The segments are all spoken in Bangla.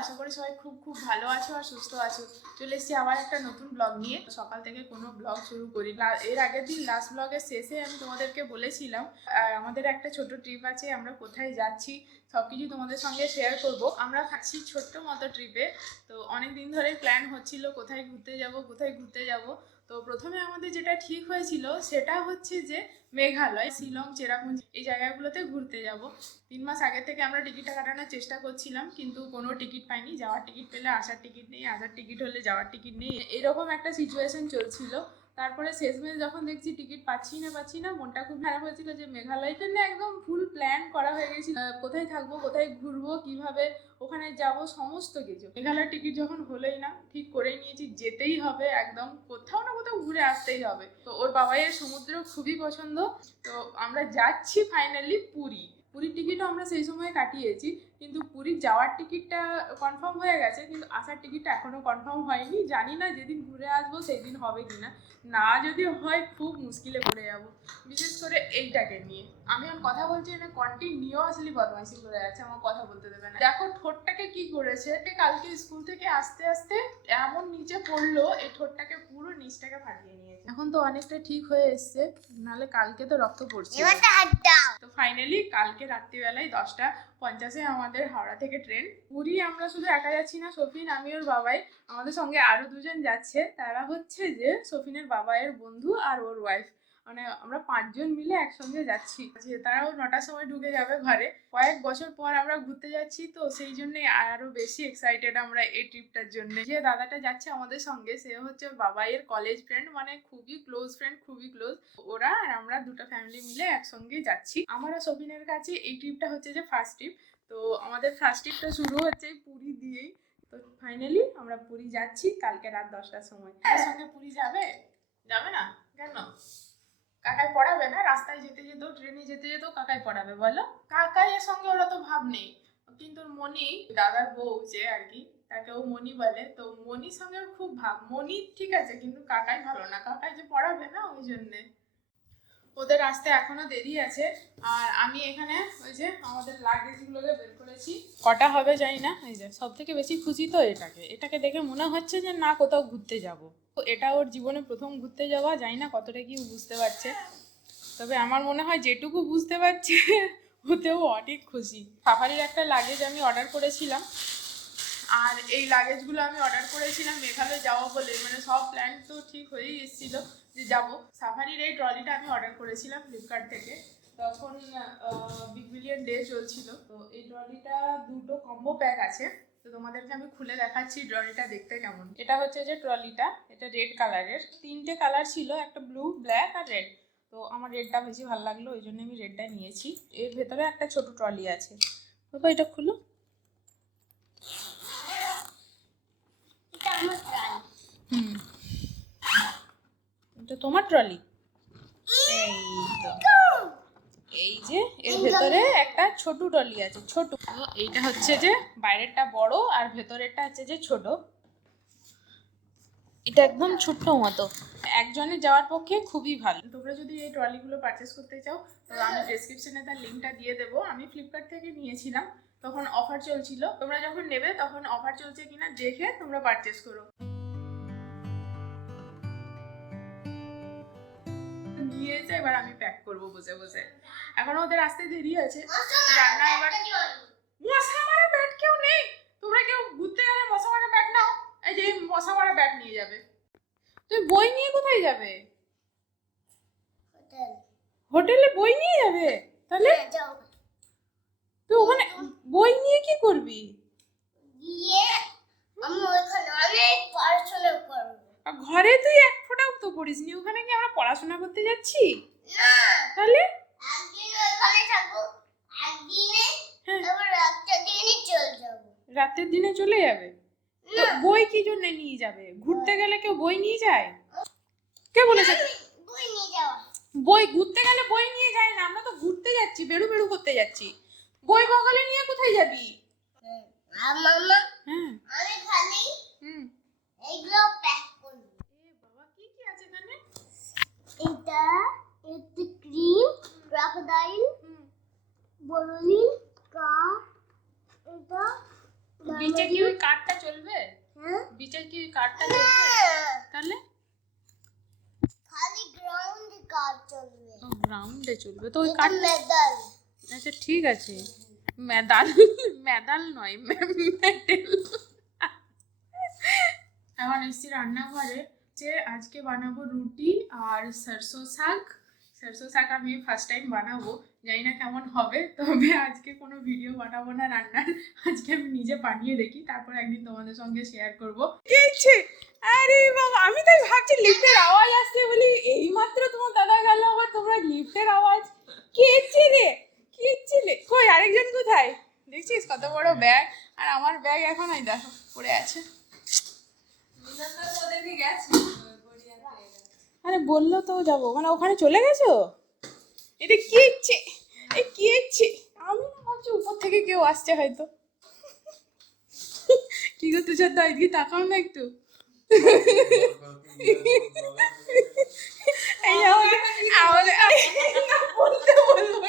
আশা করি সবাই খুব খুব ভালো আছো আর সুস্থ আছো। চলে এসেছি আবার একটা নতুন ব্লগ নিয়ে। সকাল থেকে কোনো ব্লগ শুরু করি। এর আগের দিন লাস্ট ব্লগের শেষে আমি তোমাদেরকে বলেছিলাম আমাদের একটা ছোট ট্রিপ আছে, আমরা কোথায় যাচ্ছি সব কিছু তোমাদের সঙ্গে শেয়ার করব। আমরা থাকছি ছোট্ট মতো ট্রিপে। তো অনেক দিন ধরে প্ল্যান হচ্ছিল কোথায় ঘুরতে যাব। তো প্রথমে আমাদের যেটা ঠিক হয়েছিল সেটা হচ্ছে যে মেঘালয়, শিলং, চেরাপুঞ্জি এই জায়গাগুলোতে ঘুরতে যাব। 3 মাস আগে থেকে আমরা টিকিটটা কাটানোর চেষ্টা করছিলাম, কিন্তু কোনো টিকিট পাইনি। যাওয়ার টিকিট পেলে আসার টিকিট নেই, আসার টিকিট হলে যাওয়ার টিকিট নেই, এরকম একটা সিচুয়েশন চলছিল। তারপরে শেষমেশ যখন দেখছি টিকিট পাচ্ছি না, মনটা খুব খারাপ হয়েছিল যে মেঘালয়টা না একদম ফুল প্ল্যান করা হয়ে গেছিল, কোথায় থাকবো, কোথায় ঘুরবো, কিভাবে ওখানে যাব, সমস্ত কিছু। মেঘালয়ের টিকিট যখন হলোই না, ঠিক করেই নিয়েছি যেতেই হবে, একদম কোথাও না কোথাও ঘুরে আসতেই হবে। তো ওর বাবাইয়ের সমুদ্র খুবই পছন্দ। তো আমরা যাচ্ছি ফাইনালি পুরীর টিকিটও আমরা সেই সময় কাটিয়েছি, কিন্তু পুরীর যাওয়ার টিকিটটা কনফার্ম হয়ে গেছে, কিন্তু আসার টিকিটটা এখনও কনফার্ম হয়নি। জানি না যেদিন ঘুরে আসবো সেই দিন হবে কিনা। না যদি হয় খুব মুশকিলে পড়ে যাব, বিশেষ করে এইটাকে নিয়ে। আমি আর কথা বলছি না, কন্টিনিউয়াসলি বদমাইশি করে যাচ্ছে, আমার কথা বলতে দেবে না। দেখো ঠোঁটটাকে কি করেছে, কালকে স্কুল থেকে আসতে আসতে এমন নিচে পড়লো, এই ঠোঁটটাকে পুরো নিচটাকে ফাটিয়ে নিয়েছে। এখন তো অনেকটা ঠিক হয়ে এসছে, নাহলে কালকে তো রক্ত পড়ছে। তো ফাইনালি কালকে রাত্রিবেলায় 10:50 আমাদের হাওড়া থেকে ট্রেন। পুরী আমরা শুধু একা যাচ্ছি না, সফিন, আমি, ওর বাবাই। আমাদের সঙ্গে আরো দুজন যাচ্ছে, তারা হচ্ছে যে সফিনের বাবাইয়ের বন্ধু আর ওর ওয়াইফ। মানে আমরা 5 জন মিলে একসঙ্গে যাচ্ছি। তারাও 9টার সময় ঢুকে যাবে ঘরে। কয়েক বছর পর আমরা ঘুরতে যাচ্ছি, তো সেই জন্য আরো বেশি এক্সাইটেড আমরা এই ট্রিপটার জন্য। যে দাদাটা যাচ্ছে আমাদের সঙ্গে, সে হচ্ছে ওর বাবাইয়ের কলেজ ফ্রেন্ড, মানে খুবই ক্লোজ ফ্রেন্ড, খুবই ক্লোজ। ওরা আর আমরা দুটো ফ্যামিলি মিলে একসঙ্গে যাচ্ছি। আমার আর সফিনের কাছে এই ট্রিপটা হচ্ছে যে ফার্স্ট ট্রিপ। তো আমাদের ফার্স্ট ট্রিপটা শুরু হচ্ছে পুরী দিয়েই। তো ফাইনালি আমরা পুরী যাচ্ছি কালকে রাত 10টার সময়। তার সঙ্গে পুরী যাবে না কেন? কাকাই পড়াবে না? রাস্তায় যেতে যেতেও, ট্রেনে যেতে যেতেও কাকাই পড়াবে বলো? কাকাইয়ের সঙ্গে ওরা তো ভাব নেই, কিন্তু মনি, দাদার বউ যে আর কি, তাকে ও মনি বলে। তো মনির সঙ্গে খুব ভাব। মনি ঠিক আছে, কিন্তু কাকাই ভালো না, কাকাই যে পড়াবে না, ওই জন্যে। ওদের আসতে এখনো দেরি আছে। আর আমি এখানে ওই যে আমাদের লাগেজগুলোকে বের করেছি, কটা হবে জানি না। এই যে সব থেকে বেশি খুশি তো এটাকে দেখে মনে হচ্ছে যে না কোথাও ঘুরতে যাব। এটা ওর জীবনে প্রথম ঘুরতে যাওয়া, জানি না কতটা কি বুঝতে পারছে, তবে আমার মনে হয় যেটুকু বুঝতে পারছে ওতেও অনেক খুশি। সাফারির একটা লাগেজ আমি অর্ডার করেছিলাম, আর এই লাগেজগুলো আমি অর্ডার করেছিলাম মেঘালয় যাওয়া বলে, মানে সব প্ল্যান তো ঠিক হয়েই এসেছিলো যে যাব। সাফারির এই ট্রলিটা আমি অর্ডার করেছিলাম ফ্লিপকার্ট থেকে, তখন বিগ বিলিয়ন ডে চলছিল। তো এই ট্রলিটা দুটো কম্বো প্যাক আছে, তো তোমাদেরকে আমি খুলে দেখাচ্ছি ট্রলিটা দেখতে কেমন। এটা হচ্ছে যে ট্রলিটা, এটা রেড কালারের। 3টে কালার ছিল, একটা ব্লু, ব্ল্যাক আর রেড। তো আমার রেডটা বেশি ভালো লাগলো, ওই জন্য আমি রেডটা নিয়েছি। এর ভেতরে একটা ছোট ট্রলি আছে। বাবা এটা খুলো। এটা তোমার ট্রলি। এই যে এর ভেতরে একটা ছোট ট্রলি আছে, ছোট। এইটা হচ্ছে যে বাইরেরটা বড় আর ভেতরেরটা হচ্ছে যে ছোট। এটা একদম ছোট্ট মতো, একজনের যাওয়ার পক্ষে খুবই ভালো। তোমরা যদি এই ট্রলিগুলো পারচেস করতে চাও, তো আমি ডেসক্রিপশনে তার লিঙ্কটা দিয়ে দেবো। আমি ফ্লিপকার্ট থেকে নিয়েছিলাম, তখন অফার চলছিল। তোমরা যখন নেবে তখন অফার চলছে কিনা দেখে তোমরা পারচেস করো। নিয়ে এসে এবার আমি প্যাক করবো বসে বসে। এখন ওদের আসতে দেরি আছে, রান্না এবার। মশা মারা ব্যাট কেউ নেই? তোমরা কেউ ঘুরতে গেলে মশা মারা ব্যাট নাও। এই যে মশা মারা ব্যাট নিয়ে যাবে। তুমি বই নিয়ে কোথায় যাবে? হোটেলে বই নিয়ে যাবে? তাহলে তুই ওখানে বই নিয়ে কি করবি? ঘরে তুই এক ফোঁটাও তো পড়িসনি, ওখানে কি আমরা পড়াশোনা করতে যাচ্ছি? তাহলে রাতের দিনে চলে যাবে? তো বই কি জন্য নিয়ে যাবে? ঘুরতে গেলে কেউ বই নিয়ে যায়? কে বলেছে বই ঘুরতে গেলে বই নিয়ে যায় না? আমরা তো ঘুরতে যাচ্ছি, বেড়ু বেড়ু করতে যাচ্ছি। বই বগলে নিয়ে কোথায় যাবি? বাবা কি কি আছে এখানে? এটা ক্রিম, ক্রোকোডাইল, বরলিন, কার, এটা নিচে কি নিচে কি কাঠটা চলবে তাহলে? খালি গ্রাউন্ডে কাজ চলবে। ও গ্রাউন্ডে চলবে তো ওই কাঠ। মেডাল। আচ্ছা ঠিক আছে, মেদাল মেদাল নয় মেডেল। এখন এসছি রান্নাঘরে, যে আজকে বানাবো রুটি আর সরষে শাক। সরষে শাক আমি ফার্স্ট টাইম বানাবো, জানি না কেমন হবে, তবে আজকে কোনো ভিডিও বানাবো না রান্নার, আজকে আমি নিজে বানিয়ে দেখি, তারপর একদিন তোমাদের সঙ্গে শেয়ার করবো। আরে বাবা, আমি তাই ভাবছি লিফটের আওয়াজ আসছে বলি, এইমাত্র তোমার দাদা গেল, আবার তোমরা লিফটের আওয়াজ। কে রে, কে রে, কই আরেকজন কোথায়? দেখছিস কত বড় ব্যাগ, আর আমার ব্যাগ এখন এই দেখো পড়ে আছে। আরে বললো তো যাবো, মানে ওখানে চলে গেছো? এটা কি ইচ্ছে, কি ইচ্ছে? আমি না ভাবছি উপর থেকে কেউ আসছে হয়তো। কি করতে চাচ্ছ? এদিকে তাকাও না একটু। এই আমাদের বলতে বলবো,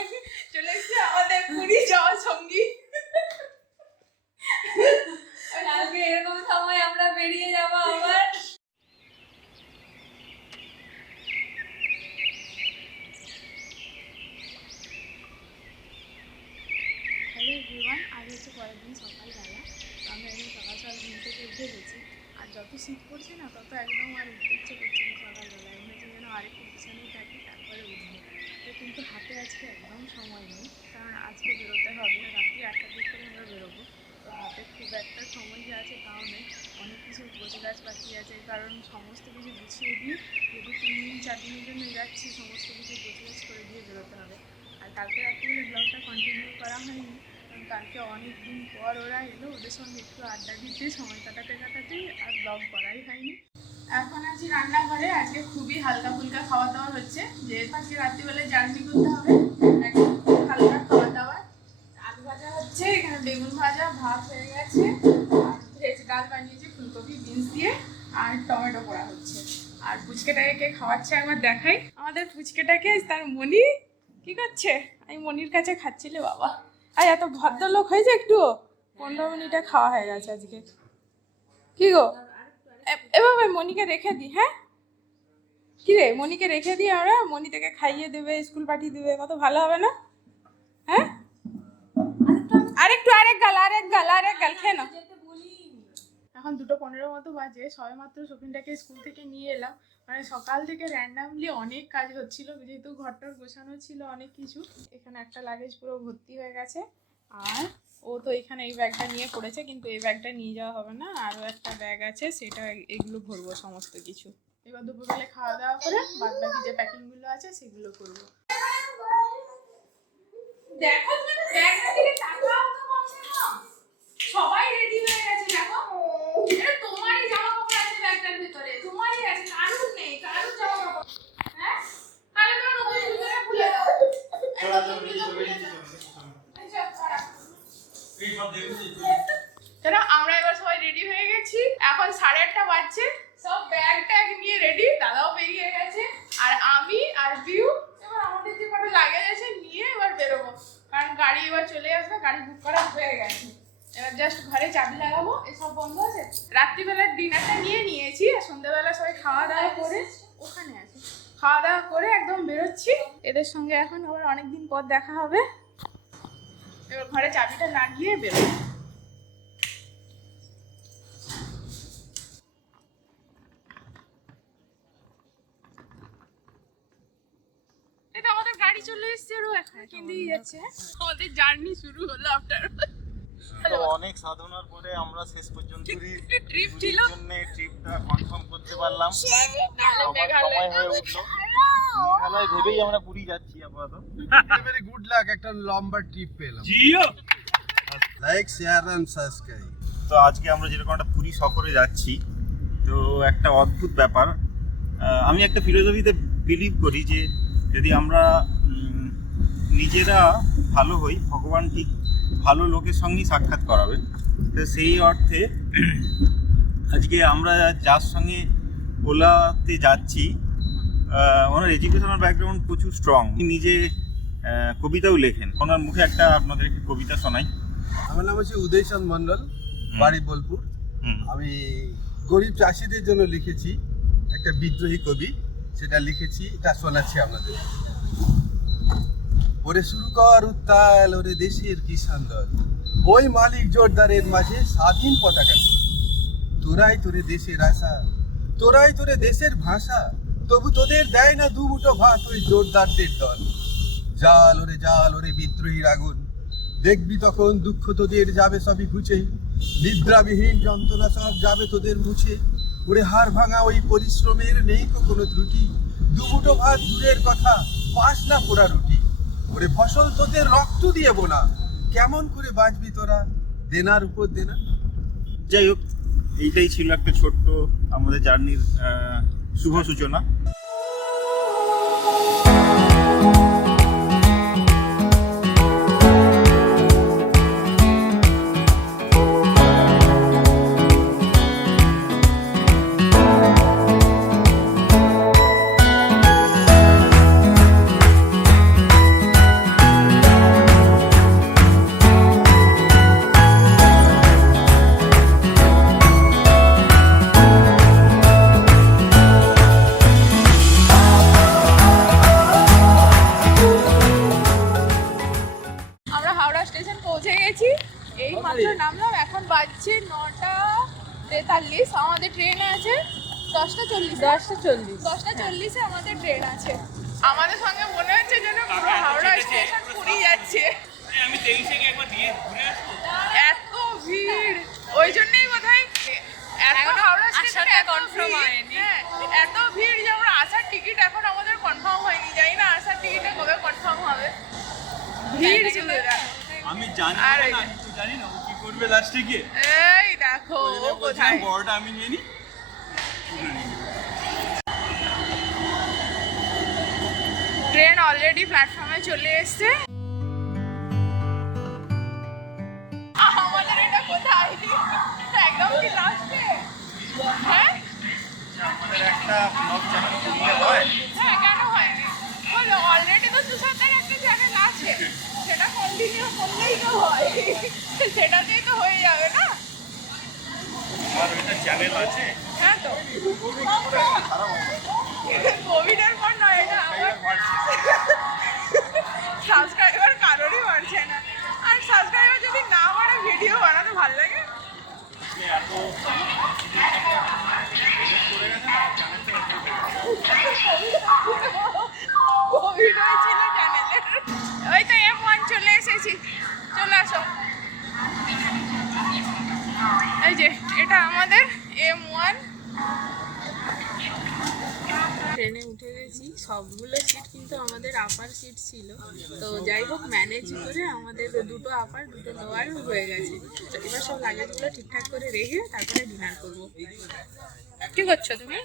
চলে এসছে আমাদের পুরী যাওয়ার সঙ্গী। কালকে এরকম সময় আমরা বেরিয়ে যাবো আবার। হ্যালো এভরিওয়ান, আজ হচ্ছে পরের দিন সকালবেলা। তো আমি একদম সকাল সকাল ঘুম থেকে উঠে গেছি, আর যত শীত পড়ছে না তত একদম আর উঠতে ইচ্ছে করছে না সকালবেলা, মনে হচ্ছে যেন আরেকটু বিছানায় থাকি তারপরে উঠবো। তো কিন্তু হাতে আজকে একদম সময় নেই, কারণ আজকে বেরোতে হবে, রাত্রি 8টার দিক করে আমরা বেরোবো। তো হাতে খুব একটা সময় যে আছে তাও নেই, অনেক কিছু গোছগাছ বাকি আছে, কারণ সমস্ত কিছু গুছিয়ে দিয়ে যেহেতু 3 দিন 4 দিনের জন্য যাচ্ছি, সমস্ত কিছু গোছগাছ করে দিয়ে বেরোতে হবে। আর কালকে রাত্রিবেলা ব্লগটা কন্টিনিউ করা হয়নি, কারণ কালকে অনেক দিন পর ওরা এলো, ওদের সঙ্গে একটু আড্ডা দিতে সময় কাটাতে আর ব্লগ করাই হয়নি। এখন আছি রান্নাঘরে, আজকে খুবই হালকা ফুলকা খাওয়া দাওয়া হচ্ছে, যেহেতু আজকে রাত্রিবেলায় জার্নি করতে হবে, একদম খুব হালকা খাওয়া দাওয়া। আলু ভাজা হচ্ছে, এখানে বেগুন ভাজা, ভাত হয়ে গেছে, আর ভেজ ডাল বানিয়েছি ফুলকপি বিনস দিয়ে, আর টমেটো পোড়া হচ্ছে। আর পুচকেটাকে কে খাওয়াচ্ছে একবার দেখাই, আমাদের পুচকেটাকে তার মনি কি করছে, আমি মনির কাছে খাচ্ছিলে বাবা। আর এত ভদ্রলোক হয়েছে একটু, 15 মিনিটে খাওয়া হয়ে গেছে আজকে। কি গো এবার মনিকে রেখে দিই, হ্যাঁ কি রে, মনিকে রেখে দিই আমরা, মনি থেকে খাইয়ে দেবে, স্কুল পাঠিয়ে দেবে, কত ভালো হবে না? হ্যাঁ আরেকটু, আরেক গাল খেয়ে নাও। এখন 2:15 মতো বাজে, সবেমাত্র সফিনটাকে স্কুল থেকে নিয়ে এলাম। মানে সকাল থেকে র্যান্ডামলি অনেক কাজ হচ্ছিল, যেহেতু ঘরটার গোছানো ছিল অনেক কিছু। এখানে একটা লাগেজ পুরো ভর্তি হয়ে গেছে, আর ও তো এখানে এই ব্যাগটা নিয়ে পড়েছে, কিন্তু এই ব্যাগটা নিয়ে যাওয়া হবে না, আরও একটা ব্যাগ আছে, সেটা এগুলো ভরবো সমস্ত কিছু। এবার দুপুরবেলা খাওয়া দাওয়া করে বাদ বাকি যে প্যাকিংগুলো আছে সেগুলো করবো। দেখো তুমি ব্যাগটা দিকে তাকাও তো কমসে কম। সবাই রেডি হয়ে গেছে, দেখো এটা তোমারই জামা কাপড় আছে ব্যাগটার ভিতরে, তোমারই আছে, কারুর নেই, কারুর জামা কাপড়। হ্যাঁ তাহলে তো নতুন ভিতরে খুলে দাও। চলো আমরা এবার সবাই রেডি হয়ে গেছি, এখন 8:30 বাজছে, সব ব্যাগ ট্যাগ নিয়ে রেডি, দাদাও বেরিয়ে গেছে, আর আমি আর ভিউ এবার আমাদের যে কটা লাগেজ আছে নিয়ে এবার বেরোবো, কারণ গাড়ি এবার চলে আসবে, গাড়ি বুক করা হয়ে গেছে। এবার জাস্ট ঘরে চাবি লাগাবো, এসব বন্ধ আছে। রাত্রিবেলার ডিনারটা নিয়ে নিয়েছি, আর সন্ধ্যাবেলা সবাই খাওয়া দাওয়া করে ওখানে আছে, খাওয়া দাওয়া করে একদম বেরোচ্ছি। এদের সঙ্গে এখন আবার অনেকদিন পর দেখা হবে, এবার ঘরে চাবিটা লাগিয়ে বেরোবো। এটা আমাদের গাড়ি চলে এসেছে, আর এখন কিনতেই যাচ্ছে, আমাদের জার্নি শুরু হলো আফটার অনেক সাধনার পরে আমরা শেষ পর্যন্ত ট্রিপ ছিল, ট্রিপটা কনফার্ম করতে পারলাম। মেঘালয় হয়ে উঠলো, মেঘালয় ভেবেই আমরা পুরী যাচ্ছি আপাতত। ভেরি গুড লাক, একটা লম্বা ট্রিপ পেলাম। Like share and subscribe. তো আজকে আমরা যেরকম একটা পুরী সফরে যাচ্ছি, তো একটা অদ্ভুত ব্যাপার, আমি একটা ফিলোসফিতে বিলিভ করি যে যদি আমরা নিজেরা ভালো হই, ভগবান ঠিক ভালো লোকের সঙ্গেই সাক্ষাৎ করাবে। তো সেই অর্থে আজকে আমরা যার সঙ্গে ওলাতে যাচ্ছি, ওনার এডুকেশনাল ব্যাকগ্রাউন্ড প্রচুর স্ট্রং, নিজে কবিতাও লেখেন, ওনার মুখে একটা আপনাদেরকে কবিতা শোনাই। আমার নাম হচ্ছে উদয় চাঁদ মন্ডল, বাড়ি বোলপুর। আমি গরিব চাষিদের জন্য লিখেছি একটা বিদ্রোহী কবি, সেটা লিখেছি, এটা শোনাচ্ছি আপনাদের। ওরে শুরু কর উত্তাল ওরে দেশের কিষান দল, ওই মালিক জোরদারের মাঝে স্বাধীন পতাকা, তোরাই তোরে দেশের আশা, তোরাই তোরে দেশের ভাষা, তবু তোদের দেয় না দুমুঠো ভাত ওই জোরদারদের দল। জাল ওরে বিদ্রোহীর আগুন, দেখবি তখন দুঃখ তোদের যাবে সবই ঘুচে, নিদ্রাবিহীন যন্ত্রণা সব যাবে তোদের মুছে। ওরে হাড় ভাঙা ওই পরিশ্রমের নেই কোনো ত্রুটি, দুমুঠো ভাত দূরের কথা, পাস না পোড়া রুটি। ওরে ফসল তোদের রক্ত দিয়ে বোনা, কেমন করে বাঁচবি তোরা দেনার উপর দেনা। যাই হোক, এইটাই ছিল একটা ছোট্ট আমাদের জার্নির শুভ সূচনা। আমরা হাওড়া স্টেশন পৌঁছে গেছি, এই মাত্র নামলাম, এখন বাজছে 9:43। আমাদের ট্রেন আছে 10:40 আমাদের ট্রেন আছে। আমাদের সঙ্গে মনে হচ্ছে যেন পুরো হাওড়া স্টেশন পুরি যাচ্ছে। আমি 23 কে একবার দিয়ে ঘুরে আসবো। এত ভিড়, ওই জন্যই বোধহয় এত হাওড়া স্টেশনে কনফার্ম হয়নি। এত ভিড় যে আমরা আসার টিকিট এখন আমাদের কনফার্ম হয়নি, জানি না আসার টিকিটটা কবে কনফার্ম হবে। ভিড় ছিল আমি জানি আর না, আমি তো জানি না ও কি করবে লাস্টে গিয়ে। এই দেখো ও কোথায়। বড়টা আমি নিয়ে নি। ট্রেন অলরেডি প্ল্যাটফর্মে চলে এসেছে। আমাদের এটা কোথায়? একদম কি লাস্টে? হ্যাঁ আমাদের একটা ব্লগ চ্যানেল খুললে হয়? হ্যাঁ, কেন হয়নি? বলো, অলরেডি তো সুশান্তের একটা চ্যানেল আছে, সেটা কন্টিনিউ করলেই তো হয়, সেটাতেই তো হয়ে যাবে না? আর ওইটা চ্যানেল আছে। হ্যাঁ তো কোভিডের পর নয়, এটা আমার সাবস্ক্রাইবার কারোরই বাড়ছে না। আর সাবস্ক্রাইবার যদি না বাড়ে ভিডিও বানাতে ভালো লাগে? এত করে গেছে না চ্যানেলটা। কোভিড হয়েছিল চ্যানেলের। ওই তো M1 চলে এসেছি, চলে আসো। এই যে এটা আমাদের M1। ট্রেনে উঠে গেছি, সবগুলো সিট কিন্তু আমাদের আপার সিট ছিল, তো যাই হোক ম্যানেজ করে আমাদের দুটো আপার দুটো লোয়ার হয়ে গেছে। তো এবার সব লাগেজগুলো ঠিকঠাক করে রেখে তারপরে ডিনার করবো। কি করছো তুমি?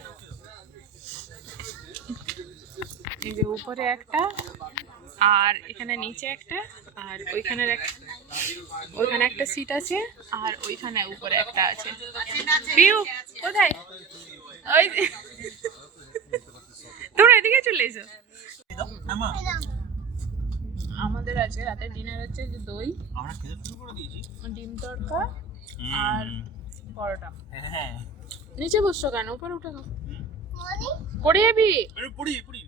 এই যে উপরে একটা, আর এখানে নিচে একটা, আর ওইখানে একটা সিট আছে, আর ওইখানে উপরে একটা আছে। পিউ কোথায়? ওই তোমরা এদিকে চলে এসো। আমাদের আজকে রাতের ডিনার হচ্ছে যে দই, আমরা খেতে শুরু করে দিয়েছি। ডিম তড়কা আর পরোটা। হ্যাঁ নিচে বসছো কেন? উপরে উঠে দাও, পড়ে যাবি। আরে পুরি পুরি।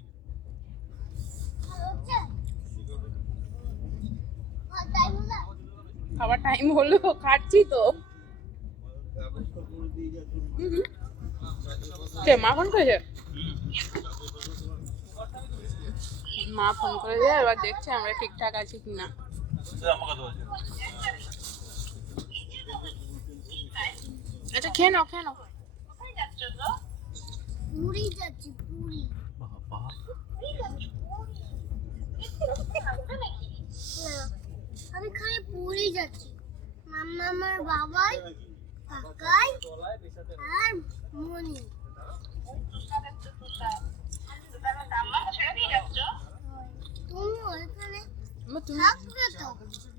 খাবার টাইম হলো, খাচ্ছি তো। কে মা ফোন করেছে? মা ফোন করেছে, এবার দেখছে আমরা ঠিকঠাক আছি কিনা। আচ্ছা খেয়ে নাও, খেয়ে নাও। পুরি যাচ্ছি, পুরি। না, আমি খালি পুরি যাচ্ছি। মাম্মা, আমার বাবাই, কাকাই আর মনি। তুমি ওইখানে থাকবে তো?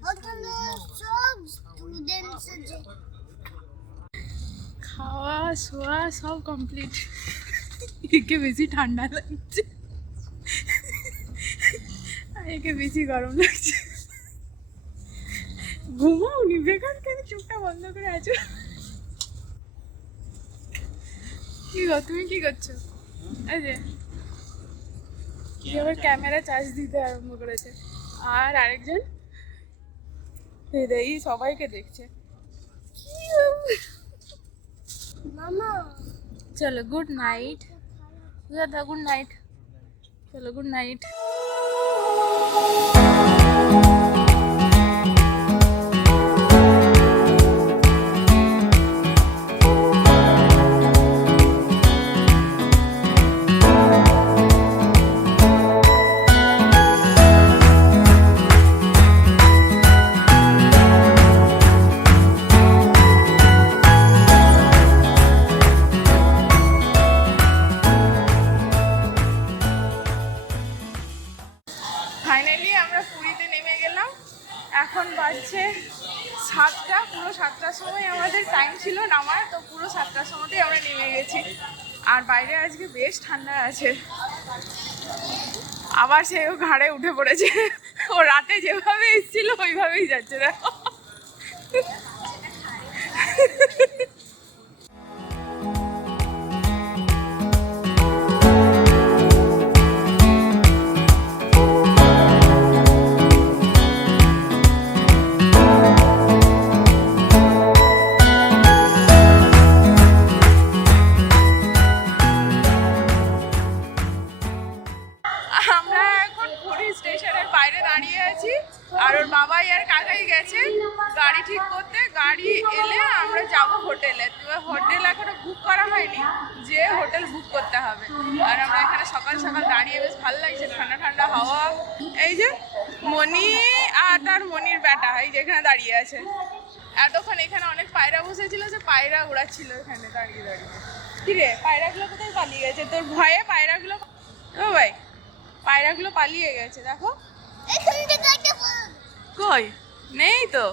ওখানে সব স্টুডেন্টস আছে। খাওয়া শোয়া সব কমপ্লিট। একে বেশি ঠান্ডা লাগছে, আর একে বেশি গরম লাগছে। ঘুমাওনি? বেকার কেন চোখটা বন্ধ করে আছো? কি গো তুমি কি করছো? এই যে কি আবার ক্যামেরা চার্জ দিতে আরম্ভ করেছে। আর আরেকজন এই সবাইকে দেখছে। মামা চলো গুড নাইট দাদা, গুড নাইট। চলো গুড নাইট। ফাইনালি আমরা পুরীতে নেমে গেলাম। এখন বাজছে 7টা, পুরো 7টার সময় আমাদের টাইম ছিল নামার, তো পুরো 7টার সময়তেই আমরা নেমে গেছি। আর বাইরে আজকে বেশ ঠান্ডা আছে। আবার সেও ঘাড়ে উঠে পড়েছে, ও রাতে যেভাবে এসেছিল ওইভাবেই যাচ্ছে না। আমরা এখন পুরী স্টেশনের বাইরে দাঁড়িয়ে আছি, আর ওর বাবাই আর কাকাই গেছে গাড়ি ঠিক করতে। গাড়ি এলে আমরা যাব হোটেলে। হোটেল এখনো বুক করা হয়নি, যে হোটেল বুক করতে হবে। আর আমরা এখানে সকাল সকাল দাঁড়িয়ে বেশ ভালো লাগছে, ঠান্ডা ঠান্ডা হাওয়া। এই যে মণি আর তার মণির ব্যাটা এই যে এখানে দাঁড়িয়ে আছে। এতক্ষণ এখানে অনেক পায়রা বসেছিল, যে পায়রা উড়াচ্ছিল এখানে দাঁড়িয়ে দাঁড়িয়ে। কি রে, পায়রাগুলো কোথায় পালিয়ে গেছে? তোর ভয়ে পায়রাগুলো, ও ভাই পায়রাগুলো পালিয়ে গেছে। দেখো কই নেই তো,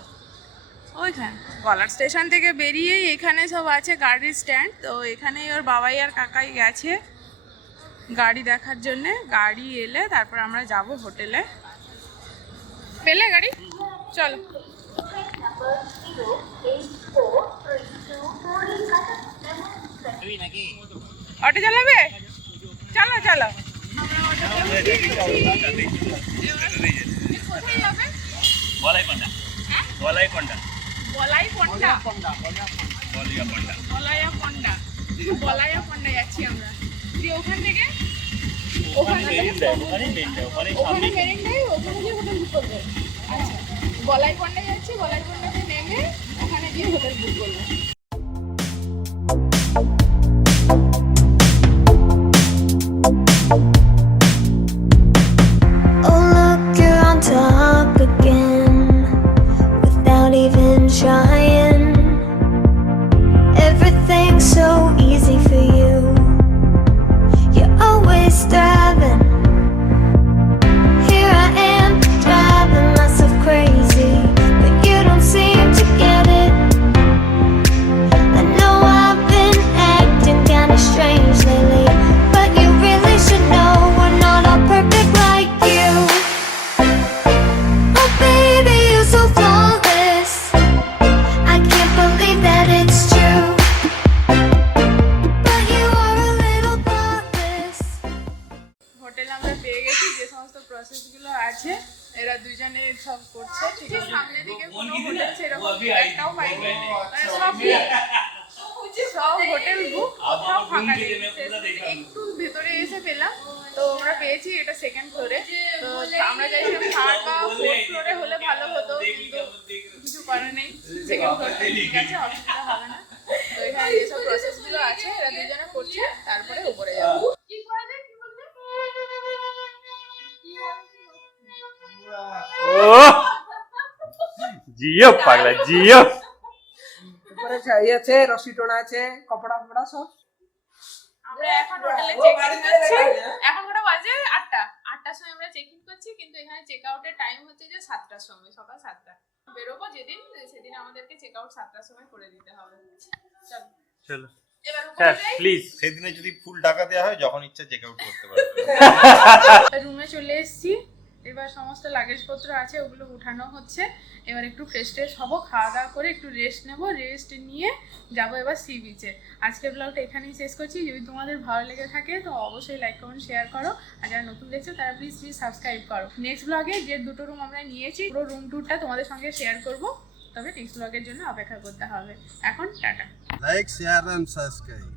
ওইখানে গলার স্টেশন থেকে বেরিয়েই এখানে সব আছে গাড়ির স্ট্যান্ড। তো এখানেই ওর বাবাই আর কাকাই গেছে গাড়ি দেখার জন্যে। গাড়ি এলে তারপর আমরা যাব হোটেলে। পেলে গাড়ি? চলো। অটো চালাবে? চলো চলো। কোথায় যাবে? বলাই পান্ডা। বলাই পান্ডা। বলাই পন্ডা, বলিয়া পান্ডা। বলাইয়া পন্ডা, বলাইয়া পন্ডা যাচ্ছি আমরা। দিয়ে ওখান থেকে ওখানে মেরিন দেয়, ওখানে মেরিন দেয়, ওখানে গিয়ে হোটেল বুক করবে। আচ্ছা, বলাই পন্ডা যাচ্ছি, বলাই পন্ডাতে নেমে ওখানে গিয়ে হোটেল বুক করবো। Oh look, you're on top again, without even trying. Everything's so easy for you. You're always striving. Here I am, driving myself crazy, but you don't seem to get it. I know I've been acting kinda strange lately, but you really should know we're not all perfect like you. Oh baby, you're so flawless, I can't believe that it's true, but you are a little thoughtless. Hotel আমরা পেয়ে গেছি। যে সমস্ত প্রসেসগুলো আছে এরা দুজনে সব করছে। ঠিক আছে, সামনে দিকে কোনো হোটেল সেরকম একটাও পাইনি, মানে সব হোটেল বুক, কোথাও ফাঁকা নেই। একটু ভেতরে এসে পেলাম, তো আমরা পেয়েছি এটা সেকেন্ড ফ্লোরে। তো আমরা চাইছিলাম থার্ড বা ফোর্থ ফ্লোরে হলে ভালো হতো, কিন্তু কিছু করার নেই, সেকেন্ড ফ্লোরে ঠিক আছে, অসুবিধা হবে না। তো এখানে যেসব প্রসেসগুলো আছে এরা দুজনে করছে, তারপরে উপরে যাবো। কি করা যায়, কি বলবে? জিও পাগলা জিও। উপরে ছাই আছে, রশি টোনা আছে, কপড়া ফপড়া সব। আমরা এখন হোটেলে চেক ইন করছি। এখন কটা বাজে? 8টা। 8টার সময় আমরা চেক ইন করছি, কিন্তু এখানে চেক আউটের টাইম হচ্ছে যে 7টার সময়, সকাল 7টা। বেরোবো যেদিন, সেদিন আমাদেরকে চেক আউট 7টার সময় করে দিতে হবে। চল চলো এবার স্যার উপরে যাই। প্লিজ। সেদিনে যদি ফুল টাকা দেওয়া হয়, যখন ইচ্ছা চেক আউট করতে পারবে। রুমে চলে এসেছি। এবার এবার সমস্ত লাগেজপত্র আছে ওগুলো উঠানো হচ্ছে। এবার একটু ফ্রেশ ট্রেশ হবো, খাওয়া দাওয়া করে একটু রেস্ট নেবো, রেস্ট নিয়ে যাবো এবার সি বিচে। আজকের ব্লগটা এখানেই শেষ করছি। যদি তোমাদের ভালো লেগে থাকে তো অবশ্যই লাইক কমেন্ট শেয়ার করো, আর যারা নতুন দেখছো তারা প্লিজ সাবস্ক্রাইব করো। নেক্সট ব্লগে যে দুটো রুম আমরা নিয়েছি পুরো রুম ট্যুরটা তোমাদের সঙ্গে শেয়ার করব, তবে নেক্সট ব্লগের জন্য অপেক্ষা করতে হবে। এখন tata. Like share and subscribe.